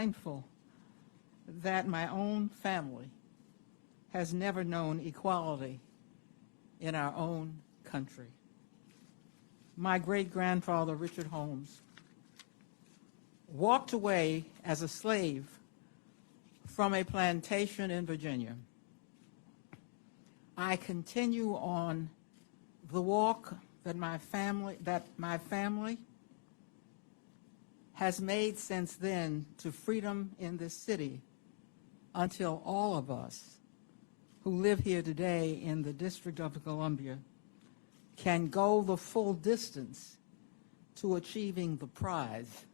mindful that my own family has never known equality in our own country. My great-grandfather, Richard Holmes, walked away as a slave from a plantation in Virginia. I continue on the walk that my family has made since then to freedom in this city, until all of us who live here today in the District of Columbia can go the full distance to achieving the prize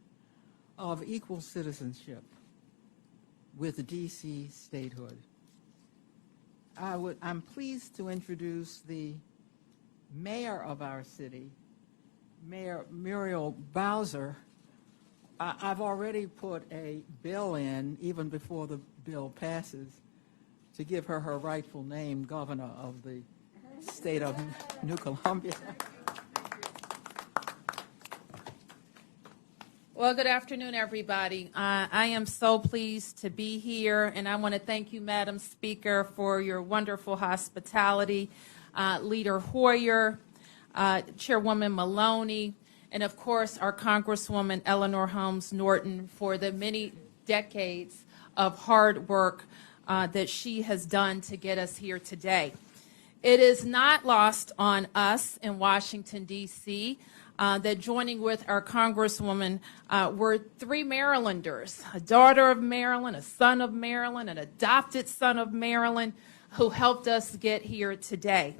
of equal citizenship with D.C. statehood. I'm pleased to introduce the mayor of our city, Mayor Muriel Bowser. I've already put a bill in, even before the bill passes, to give her her rightful name, Governor of the state of New Columbia. Well, good afternoon, everybody. I am so pleased to be here, and I want to thank you, Madam Speaker, for your wonderful hospitality, Leader Hoyer, Chairwoman Maloney, and of course our Congresswoman Eleanor Holmes Norton for the many decades of hard work that she has done to get us here today. It is not lost on us in Washington, D.C., that joining with our Congresswoman were three Marylanders, a daughter of Maryland, a son of Maryland, an adopted son of Maryland, who helped us get here today.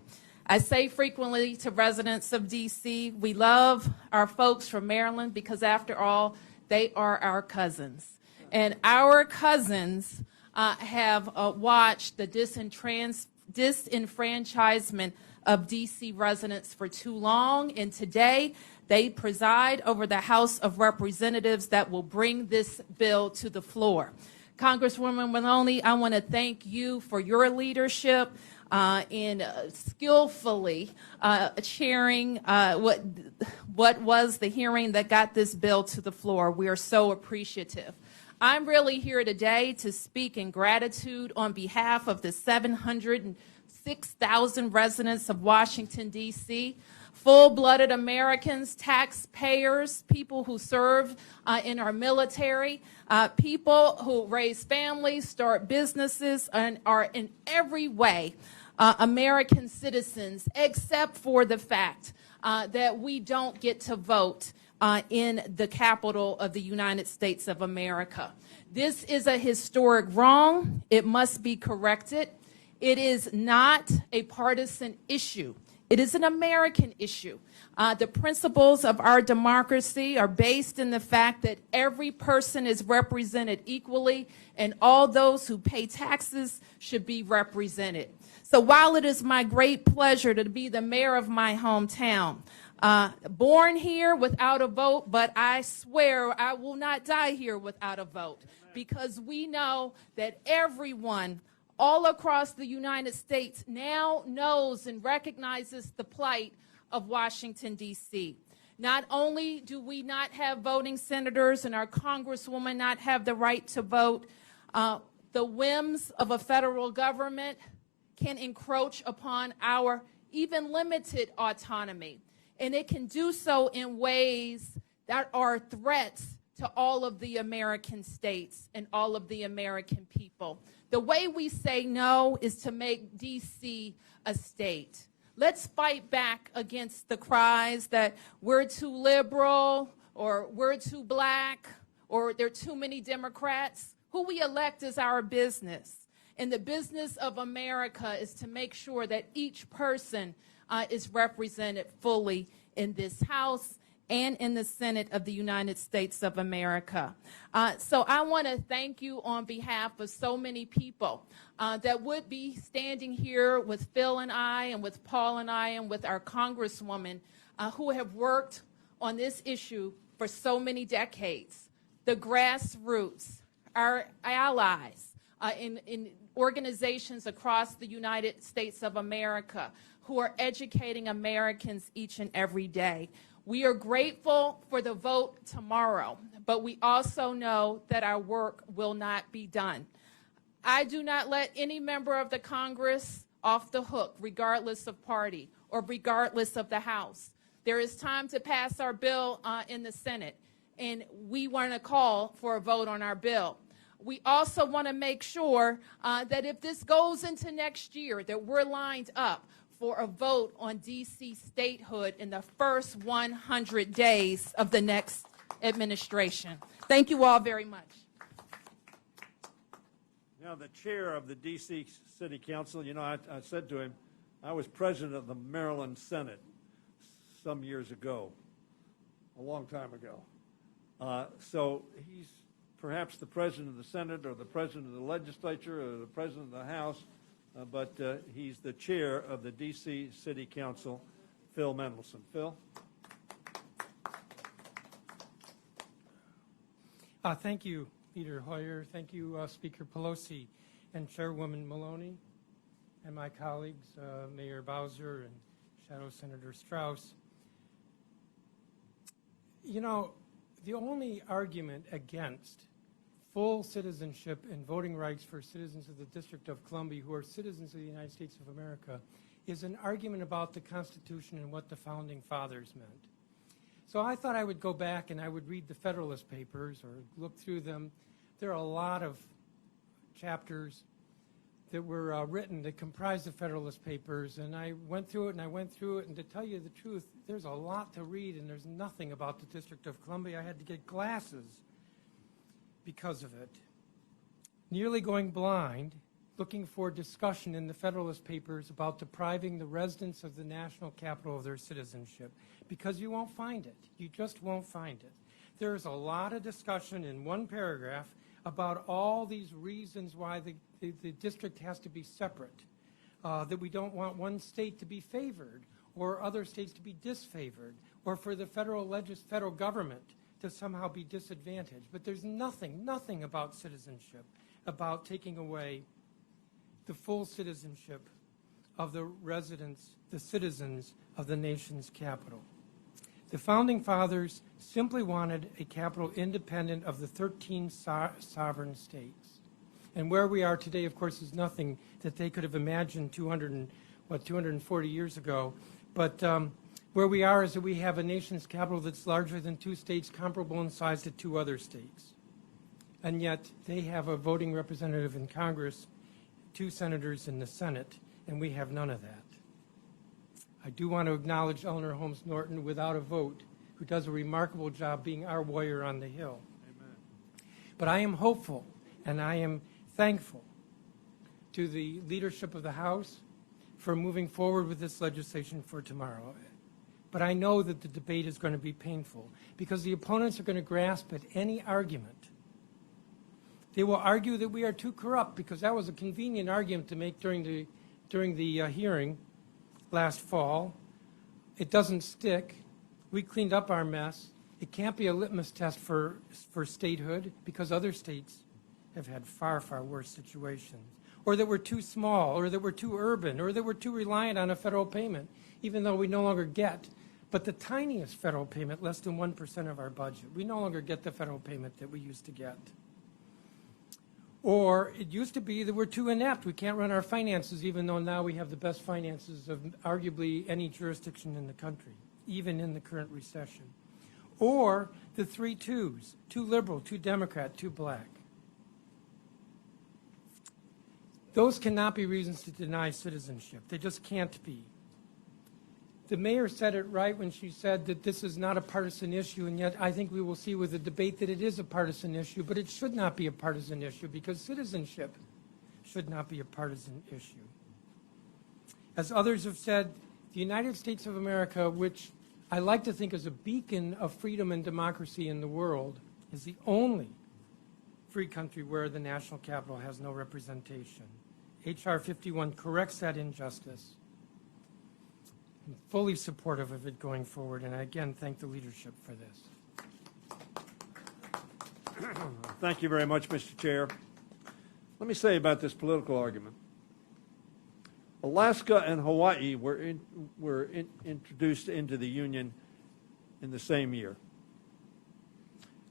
I say frequently to residents of D.C., we love our folks from Maryland because, after all, they are our cousins. And our cousins have watched the disenfranchisement of D.C. residents for too long, and today they preside over the House of Representatives that will bring this bill to the floor. Congresswoman Maloney, I want to thank you for your leadership in skillfully chairing what was the hearing that got this bill to the floor. We are so appreciative. I'm really here today to speak in gratitude on behalf of the 706,000 residents of Washington, D.C., full-blooded Americans, taxpayers, people who serve in our military, people who raise families, start businesses, and are in every way American citizens, except for the fact that we don't get to vote in the capital of the United States of America. This is a historic wrong. It must be corrected. It is not a partisan issue. It is an American issue. The principles of our democracy are based in the fact that every person is represented equally, and all those who pay taxes should be represented. So while it is my great pleasure to be the mayor of my hometown, born here without a vote, but I swear I will not die here without a vote, because we know that everyone all across the United States now knows and recognizes the plight of Washington, D.C. Not only do we not have voting senators and our congresswomen not have the right to vote, the whims of a federal government can encroach upon our even limited autonomy. And it can do so in ways that are threats to all of the American states and all of the American people. The way we say no is to make D.C. a state. Let's fight back against the cries that we're too liberal, or we're too black, or there are too many Democrats. Who we elect is our business. And the business of America is to make sure that each person is represented fully in this House and in the Senate of the United States of America. So I want to thank you on behalf of so many people that would be standing here with Phil and I, and with Paul and I, and with our Congresswoman who have worked on this issue for so many decades. The grassroots, our allies in organizations across the United States of America who are educating Americans each and every day. We are grateful for the vote tomorrow, but we also know that our work will not be done. I do not let any member of the Congress off the hook, regardless of party or regardless of the House. There is time to pass our bill in the Senate, and we want to call for a vote on our bill. We also want to make sure that if this goes into next year, that we're lined up for a vote on D.C. statehood in the first 100 days of the next administration. Thank you all very much. Now, the chair of the D.C. City Council, you know, I said to him, I was president of the Maryland Senate some years ago, a long time ago. So he's perhaps the president of the Senate or the president of the legislature or the president of the House, but he's the chair of the D.C. City Council, Phil Mendelson. Phil? Thank you, Leader Hoyer. Thank you, Speaker Pelosi and Chairwoman Maloney, and my colleagues, Mayor Bowser and Shadow Senator Strauss. You know, the only argument against full citizenship and voting rights for citizens of the District of Columbia who are citizens of the United States of America is an argument about the Constitution and what the Founding Fathers meant. So I thought I would go back and I would read the Federalist Papers or look through them. There are a lot of chapters that were written that comprise the Federalist Papers, and I went through it and I went through it, and to tell you the truth, there's a lot to read and there's nothing about the District of Columbia. I had to get glasses because of it. Nearly going blind, looking for discussion in the Federalist Papers about depriving the residents of the national capital of their citizenship, because you won't find it. You just won't find it. There's a lot of discussion in one paragraph about all these reasons why the district has to be separate, that we don't want one state to be favored or other states to be disfavored, or for the federal government to somehow be disadvantaged. But there's nothing about citizenship, about taking away the full citizenship of the residents, the citizens of the nation's capital. The Founding Fathers simply wanted a capital independent of the 13 sovereign states. And where we are today, of course, is nothing that they could have imagined 240 years ago. But where we are is that we have a nation's capital that's larger than 2 states, comparable in size to 2 other states. And yet they have a voting representative in Congress, 2 senators in the Senate, and we have none of that. I do want to acknowledge Eleanor Holmes Norton, without a vote, who does a remarkable job being our warrior on the Hill. Amen. But I am hopeful and I am thankful to the leadership of the House for moving forward with this legislation for tomorrow. But I know that the debate is going to be painful because the opponents are going to grasp at any argument. They will argue that we are too corrupt, because that was a convenient argument to make during the hearing last fall. It doesn't stick. We cleaned up our mess. It can't be a litmus test for statehood, because other states have had far, far worse situations. Or that we're too small, or that we're too urban, or that we're too reliant on a federal payment, even though we no longer get but the tiniest federal payment, less than 1% of our budget. We no longer get the federal payment that we used to get. Or it used to be that we're too inept. We can't run our finances, even though now we have the best finances of arguably any jurisdiction in the country, even in the current recession. Or the 3 twos, too liberal, too Democrat, too black. Those cannot be reasons to deny citizenship. They just can't be. The mayor said it right when she said that this is not a partisan issue, and yet I think we will see with the debate that it is a partisan issue, but it should not be a partisan issue, because citizenship should not be a partisan issue. As others have said, the United States of America, which I like to think is a beacon of freedom and democracy in the world, is the only free country where the national capital has no representation. H.R. 51 corrects that injustice. I'm fully supportive of it going forward, and I again thank the leadership for this. Thank you very much, Mr. Chair. Let me say about this political argument. Alaska and Hawaii were introduced into the Union in the same year.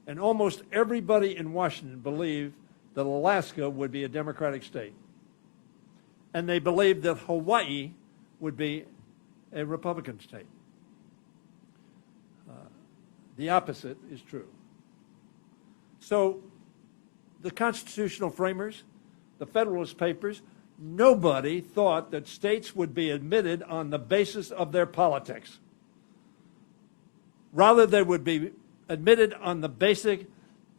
And almost everybody in Washington believed that Alaska would be a Democratic state. And they believed that Hawaii would be a Republican state. The opposite is true. So the constitutional framers, the Federalist Papers, nobody thought that states would be admitted on the basis of their politics. Rather, they would be admitted on the basic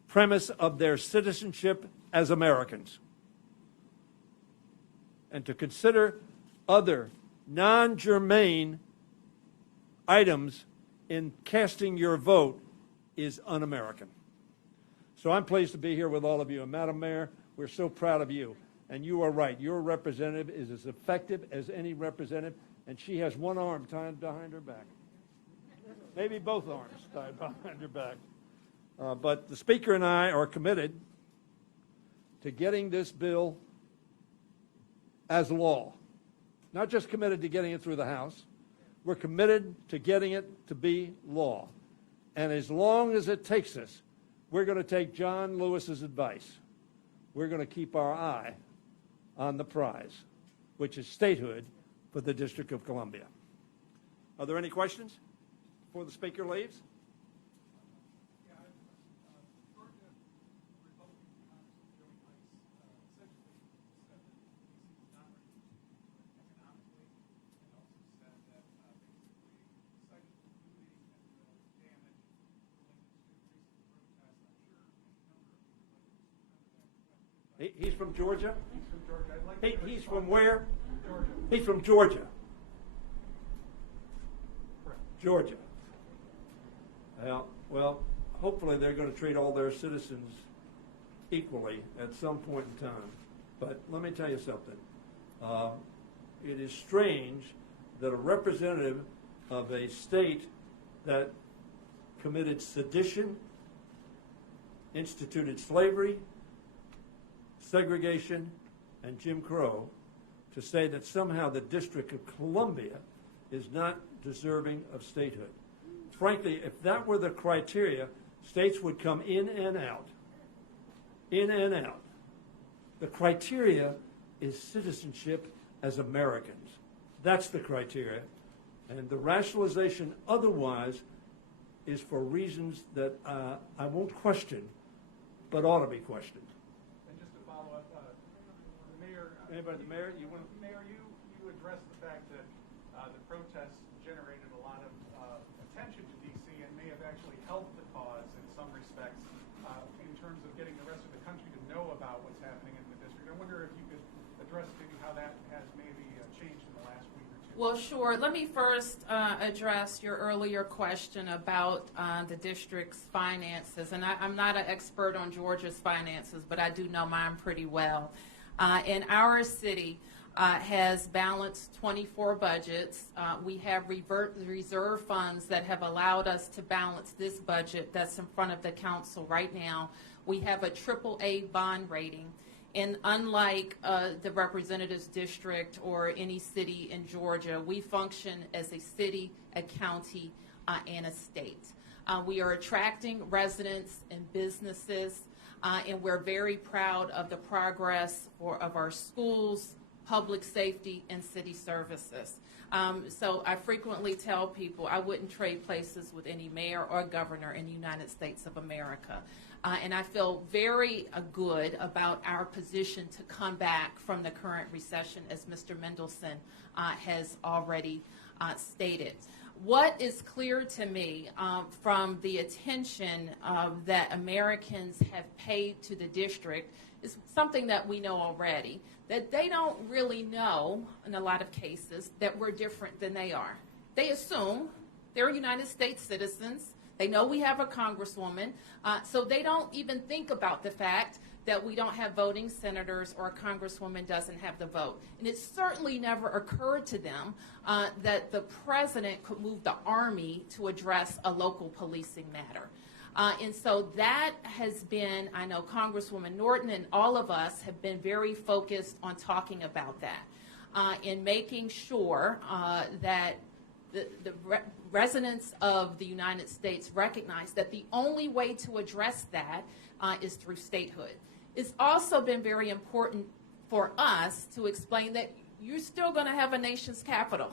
premise of their citizenship as Americans. And to consider other non-germane items in casting your vote is un-American. So I'm pleased to be here with all of you. And Madam Mayor, we're so proud of you. And you are right. Your representative is as effective as any representative, and she has one arm tied behind her back. Maybe both arms tied behind her back. But the Speaker and I are committed to getting this bill as law. Not just committed to getting it through the House. We're committed to getting it to be law. And as long as it takes us, we're going to take John Lewis's advice. We're going to keep our eye on the prize, which is statehood for the District of Columbia. Are there any questions before the Speaker leaves? He's from Georgia? He's from Georgia. He's from where? Georgia. He's from Georgia. Correct. Georgia. Well, hopefully they're going to treat all their citizens equally at some point in time. But let me tell you something. It is strange that a representative of a state that committed sedition, instituted slavery, segregation, and Jim Crow, to say that somehow the District of Columbia is not deserving of statehood. Frankly, if that were the criteria, states would come in and out. In and out. The criteria is citizenship as Americans. That's the criteria. And the rationalization otherwise is for reasons that I won't question, but ought to be questioned. Anybody, the Mayor, you want to? Mayor, you addressed the fact that the protests generated a lot of attention to D.C. and may have actually helped the cause in some respects in terms of getting the rest of the country to know about what's happening in the district. I wonder if you could address maybe how that has maybe changed in the last week or two. Well, sure. Let me first address your earlier question about the district's finances. And I'm not an expert on Georgia's finances, but I do know mine pretty well. And our city has balanced 24 budgets. We have reserve funds that have allowed us to balance this budget that's in front of the council right now. We have a AAA bond rating. And unlike the representative's district or any city in Georgia, we function as a city, a county, and a state. We are attracting residents and businesses. And we're very proud of the progress of our schools, public safety, and city services. So I frequently tell people I wouldn't trade places with any mayor or governor in the United States of America. And I feel very good about our position to come back from the current recession, as Mr. Mendelson has already stated. What is clear to me from the attention that Americans have paid to the district is something that we know already, that they don't really know, in a lot of cases, that we're different than they are. They assume they're United States citizens. They know we have a congresswoman, so they don't even think about the fact that we don't have voting senators or a congresswoman doesn't have the vote. And it certainly never occurred to them that the president could move the Army to address a local policing matter. And so that has been, I know Congresswoman Norton and all of us have been very focused on talking about that and making sure that residents of the United States recognize that the only way to address that is through statehood. It's also been very important for us to explain that you're still going to have a nation's capital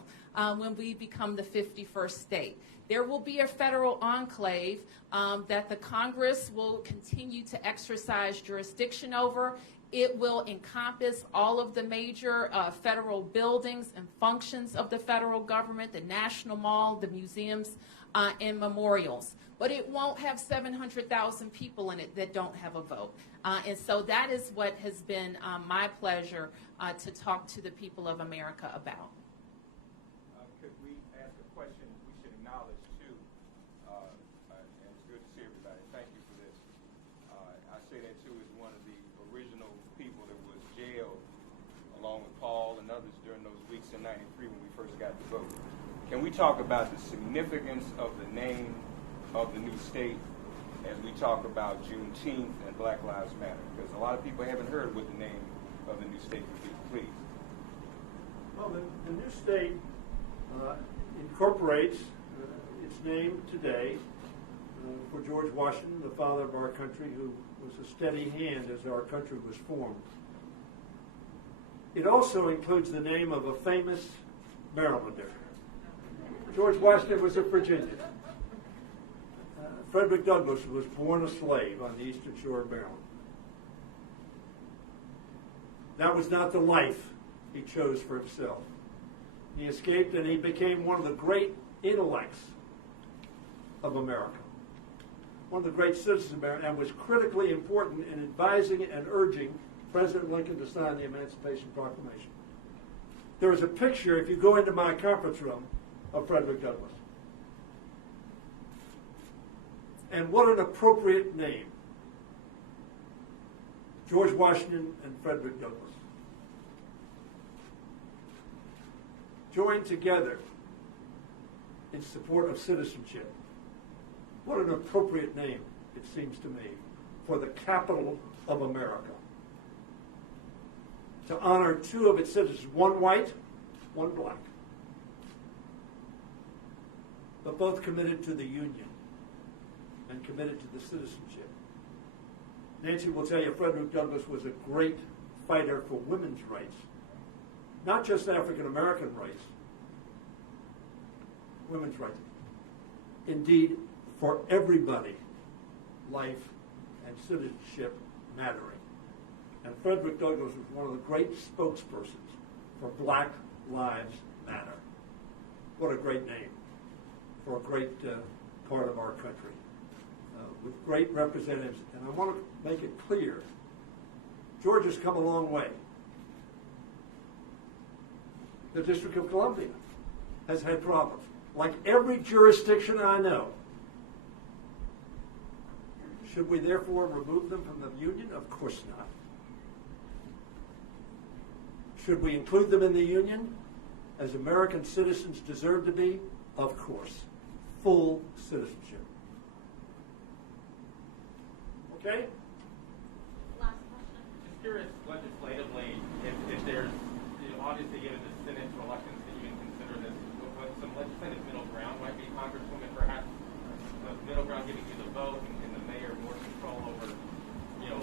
when we become the 51st state. There will be a federal enclave that the Congress will continue to exercise jurisdiction over. It will encompass all of the major federal buildings and functions of the federal government, the National Mall, the museums, and memorials. But it won't have 700,000 people in it that don't have a vote. And so that is what has been my pleasure to talk to the people of America about. Could we ask a question we should acknowledge, too? And it's good to see everybody. Thank you for this. I say that, too, as one of the original people that was jailed, along with Paul and others, during those weeks in '93 when we first got the vote. Can we talk about the significance of the name of the new state as we talk about Juneteenth and Black Lives Matter? Because a lot of people haven't heard what the name of the new state would be. Please. Well, the new state incorporates its name today for George Washington, the father of our country, who was a steady hand as our country was formed. It also includes the name of a famous Marylander. George Washington was a Virginian. Frederick Douglass was born a slave on the eastern shore of Maryland. That was not the life he chose for himself. He escaped and he became one of the great intellects of America, one of the great citizens of America, and was critically important in advising and urging President Lincoln to sign the Emancipation Proclamation. There is a picture, if you go into my conference room, of Frederick Douglass. And what an appropriate name. George Washington and Frederick Douglass. Joined together in support of citizenship. What an appropriate name, it seems to me, for the capital of America. To honor two of its citizens, one white, one black, but both committed to the Union and committed to the citizenship. Nancy will tell you Frederick Douglass was a great fighter for women's rights, not just African American rights, women's rights. Indeed, for everybody, life and citizenship mattering. And Frederick Douglass was one of the great spokespersons for Black Lives Matter. What a great name for a great part of our country, with great representatives. And I want to make it clear, Georgia's come a long way. The District of Columbia has had problems. Like every jurisdiction I know. Should we therefore remove them from the Union? Of course not. Should we include them in the Union as American citizens deserve to be? Of course. Full citizenship. Okay? Last question. Just curious, legislatively, if there's, obviously given the Senate's reluctance to even consider this, what some legislative middle ground might be, Congresswoman, perhaps the middle ground giving you the vote and the mayor more control over,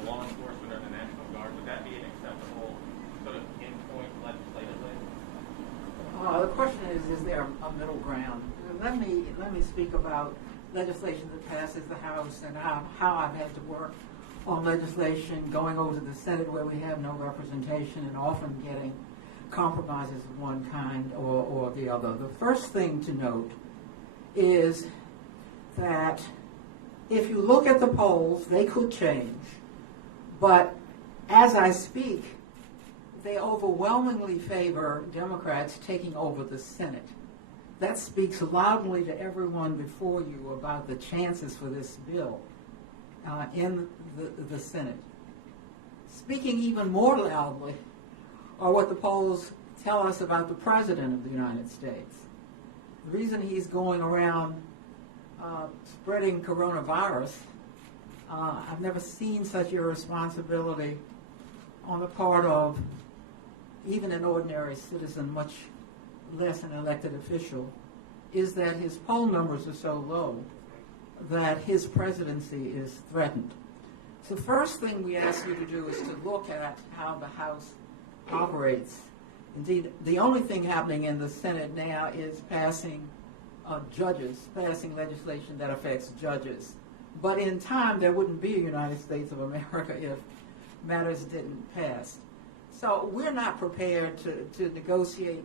law enforcement or the National Guard. Would that be an acceptable sort of endpoint legislatively? The question is there a middle ground? Let me speak about legislation that passes the House and how I've had to work on legislation going over to the Senate where we have no representation and often getting compromises of one kind or the other. The first thing to note is that if you look at the polls, they could change, but as I speak, they overwhelmingly favor Democrats taking over the Senate. That speaks loudly to everyone before you about the chances for this bill in the Senate. Speaking even more loudly are what the polls tell us about the President of the United States. The reason he's going around spreading coronavirus, I've never seen such irresponsibility on the part of even an ordinary citizen, much less an elected official. is that his poll numbers are so low that his presidency is threatened. So the first thing we ask you to do is to look at how the House operates. Indeed, the only thing happening in the Senate now is passing legislation that affects judges. But in time, there wouldn't be a United States of America if matters didn't pass. So we're not prepared to negotiate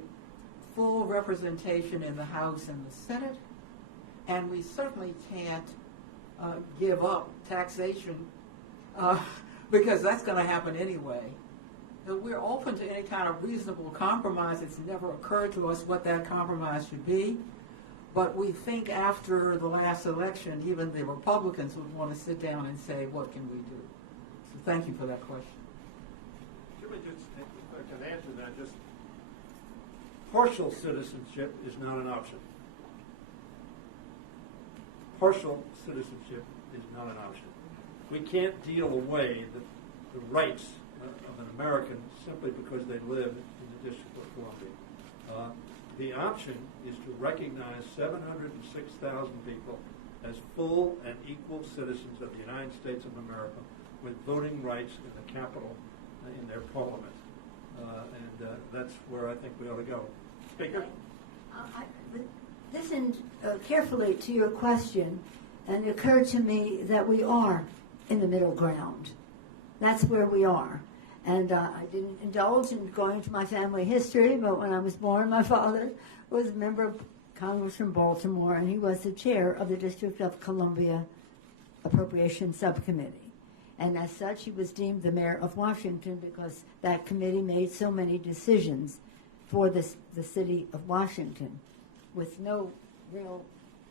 full representation in the House and the Senate, and we certainly can't give up taxation because that's going to happen anyway. So we're open to any kind of reasonable compromise. It's never occurred to us what that compromise should be, but we think after the last election, even the Republicans would want to sit down and say, what can we do? So thank you for that question. Let me just, if I can answer that, just partial citizenship is not an option. Partial citizenship is not an option. We can't deal away the rights of an American simply because they live in the District of Columbia. The option is to recognize 706,000 people as full and equal citizens of the United States of America with voting rights in the capital, in their parliament. And that's where I think we ought to go. Speaker? I listened carefully to your question, and it occurred to me that we are in the middle ground. That's where we are. And I didn't indulge in going to my family history, but when I was born, my father was a member of Congress from Baltimore, and he was the chair of the District of Columbia Appropriations Subcommittee. And as such, he was deemed the mayor of Washington because that committee made so many decisions for the city of Washington with no real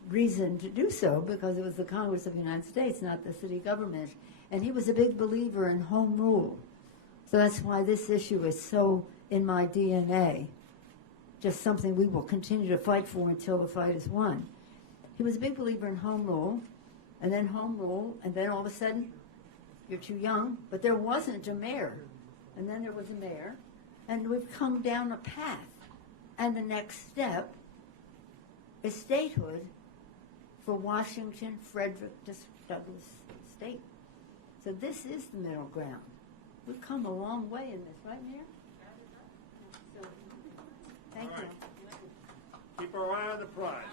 reason to do so because it was the Congress of the United States, not the city government. And he was a big believer in home rule. So that's why this issue is so in my DNA, just something we will continue to fight for until the fight is won. He was a big believer in home rule, and then all of a sudden, you're too young, but there wasn't a mayor. And then there was a mayor, and we've come down a path. And the next step is statehood for Washington, Frederick, Douglass State. So this is the middle ground. We've come a long way in this, right, Mayor? So, thank you. Keep our eye on the prize.